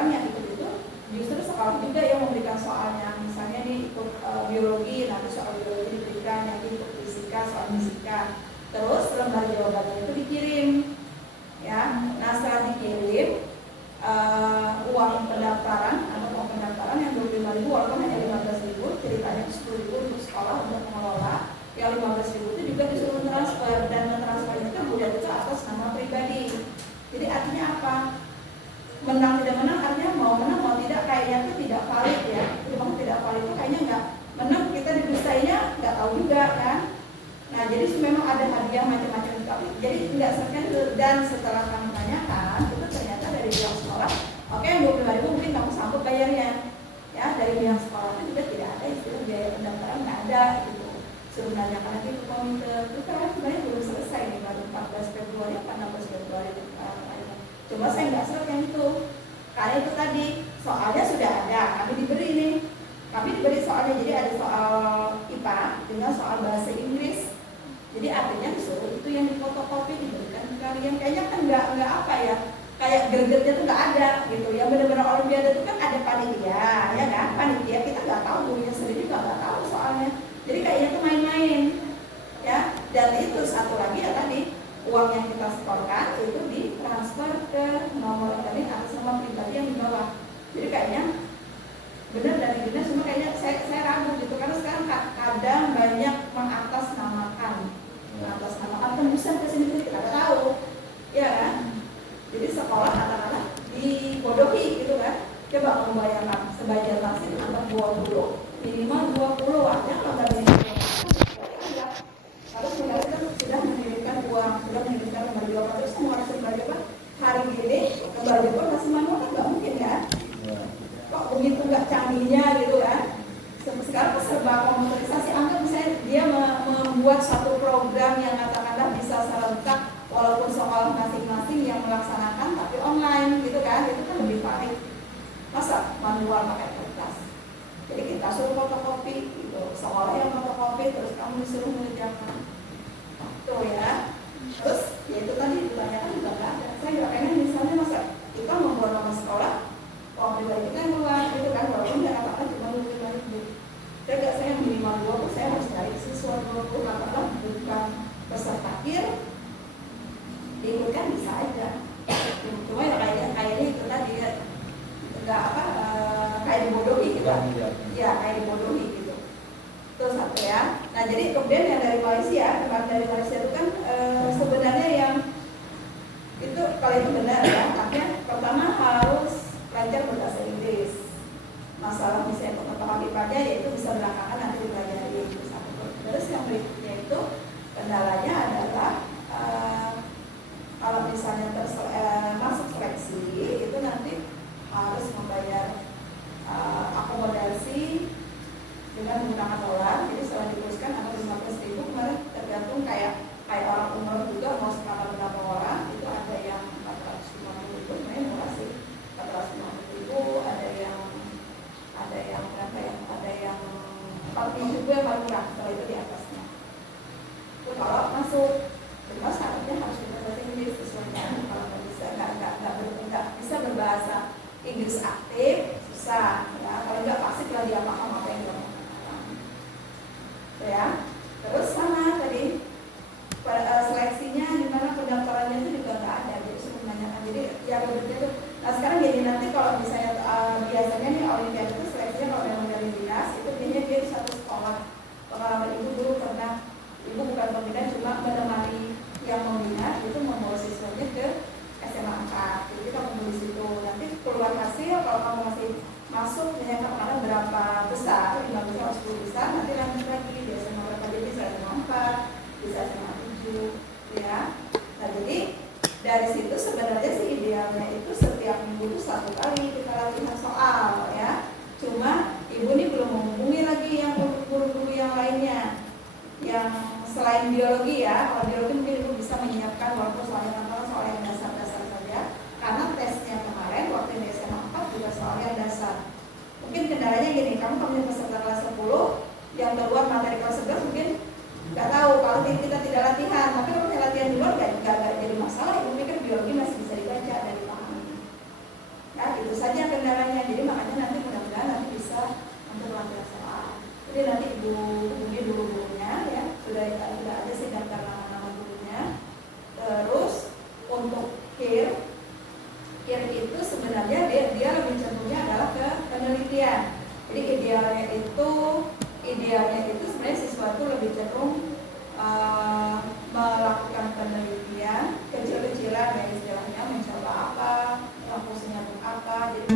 pendaftaran yang ikut itu justru sekolah juga yang memberikan soalnya. Misalnya nih ikut biologi, nanti soal biologi diberikan, yang ikut fisika, soal fisika. Terus lembar jawabannya itu dikirim, ya. Nah setelah dikirim, uang pendaftaran atau uang pendaftaran yang 25.000 walaupun hanya 15.000, ceritanya 10.000 untuk sekolah untuk mengelola. Yang 15.000 itu juga disuruh transfer, dan mentransfernya itu bulan itu atas nama pribadi. Jadi artinya apa? Menang tidak menang artinya mau menang mau tidak kayaknya itu tidak valid ya. Memang tidak valid itu kayaknya nggak menang, kita didustainya nggak tahu juga kan. Nah jadi memang ada hadiah macam-macam. Jadi nggak serkan. Dan setelah kami tanyakan itu ternyata dari pihak sekolah, oke, 25.000 mungkin kamu sanggup bayarnya. Ya dari pihak sekolah itu juga tidak ada istilah biaya pendaftaran, nggak ada gitu. Suruh nanyakan nanti ke komite. Itu kan sebenarnya belum selesai nih, baru 14 Februari atau 16 Februari itu. Cuma saya nggak seret yang itu. Karena itu tadi soalnya sudah ada, kami diberi nih. Kami diberi soalnya, jadi ada soal IPA dengan soal bahasa Inggris. Jadi artinya disuruh itu yang difotokopi diberikan ke kalian. Kayaknya kan nggak apa ya, kayak gregetnya tuh nggak ada gitu. Yang benar-benar olimpiade itu kan ada panitia, ya kan? Panitia kita nggak tahu, gurunya sendiri juga nggak tahu soalnya. Jadi kayaknya tuh main-main, ya. Dan itu satu lagi ya tadi uang yang kita setorkan itu ditransfer ke nomor rekening atas nama pribadi yang di bawah. Jadi kayaknya benar dari dinas, cuma kayaknya saya ragu gitu karena sekarang kadang banyak mengatasnamakan tembusan ke sini kita nggak tahu, ya kan? Jadi sekolah katakanlah dibodohi gitu kan? Coba membayangkan sebagian taksi antara 20 minimal 20 artinya kalau dari harus mereka sudah mengirimkan uang, sudah mengirimkan lembar jawaban, terus semua harus lembar jawaban hari ini lembar jawaban masih manual kan nggak mungkin ya? Kok begitu nggak canggihnya gitu kan? Sekarang serba komputerisasi, anggap misalnya dia membuat satu program yang katakanlah bisa serentak walaupun sekolah masing-masing yang melaksanakan tapi online gitu kan, itu kan lebih valid. Masa manual pakai kertas? Jadi kita suruh fotokopi gitu, sekolah yang fotokopi terus kamu disuruh mengerjakan tuh ya. Terus ya itu tadi ditanyakan juga nggak ada. Saya nggak pengen misalnya masa kita membuat nama sekolah uang pribadi kita yang keluar gitu kan, walaupun nggak apa-apa cuma 25.000. Saya minimal 20, saya harus cari siswa 20, katakanlah bukan peserta akhir diikutkan bisa aja. Cuma ya kayaknya itu tadi ya nggak apa kayak dibodohi gitu. Ya kayak dibodohi gitu. Terus satu ya. Nah jadi kemudian yang dari Malaysia itu kan sebenarnya yang itu kalau itu benar ya, artinya pertama harus belajar berbahasa Inggris. Masalah misalnya pengetahuan IPA-nya yaitu bisa belakangan nanti dipelajari. Terus yang berikutnya itu kendalanya adalah kalau misalnya masuk seleksi itu nanti harus membayar akomodasi dengan menggunakan dolar. Jadi setelah dituliskan ada 15.000 kemarin, tergantung kayak orang umroh juga mau sekarang berapa orang, itu ada yang 450.000, sebenarnya murah sih, 450.000, ada yang berapa ya, ada yang 40 juga yang paling murah, setelah itu di atasnya. Itu kalau masuk, cuma syaratnya harus berbahasa Inggris sesuai. Kalau nggak bisa berbahasa Inggris aktif, susah. Ya, kalau nggak pasti kalau dia paham apa yang dia mau katakan. Ya, terus sama tadi seleksinya gimana, pendaftarannya itu juga nggak ada, jadi sudah menanyakan. Jadi ya begitu. Nah sekarang jadi nanti kalau misalnya biasanya nih olimpiade itu seleksinya kalau memang dari dinas itu biasanya dia satu sekolah. Pengalaman ibu dulu pernah, ibu bukan pembina cuma menemani yang membina itu membawa siswanya ke SMA 4. Jadi kita menulis itu nanti keluar hasil, kalau kamu masih masuk misalnya katakanlah berapa besar, 5 besar atau 10 besar, nanti lanjut lagi di SMA berapa, jadi bisa SMA 4, bisa SMA 7 ya. Nah jadi dari situ sebenarnya sih idealnya itu setiap minggu itu 1 kali kita latihan soal ya. Cuma ibu ini belum menghubungi lagi yang guru-guru yang lainnya yang selain biologi ya. Kalau biologi mungkin ibu bisa menyiapkan walaupun soalnya soal yang dasar-dasar saja, karena tesnya kemarin waktu di SMA 4 juga soal yang dasar. Mungkin kendalanya gini, kamu punya peserta kelas 10 yang keluar materi kelas 11 mungkin nggak tahu kalau kita tidak latihan, tapi kalau kita latihan di luar nggak jadi masalah. Ibu pikir biologi masih bisa dibaca dan dipahami. Ya itu saja kendalanya. Jadi makanya nanti mudah-mudahan nanti bisa untuk latihan soal. Jadi nanti ibu hubungi dulu gurunya ya, sudah ada sih daftar nama-nama gurunya. Terus untuk care itu sebenarnya dia lebih cenderungnya adalah ke penelitian. Jadi idealnya itu sebenarnya siswa itu lebih cenderung melakukan penelitian kecil-kecilan ya istilahnya, mencoba apa, fungsinya untuk apa. Jadi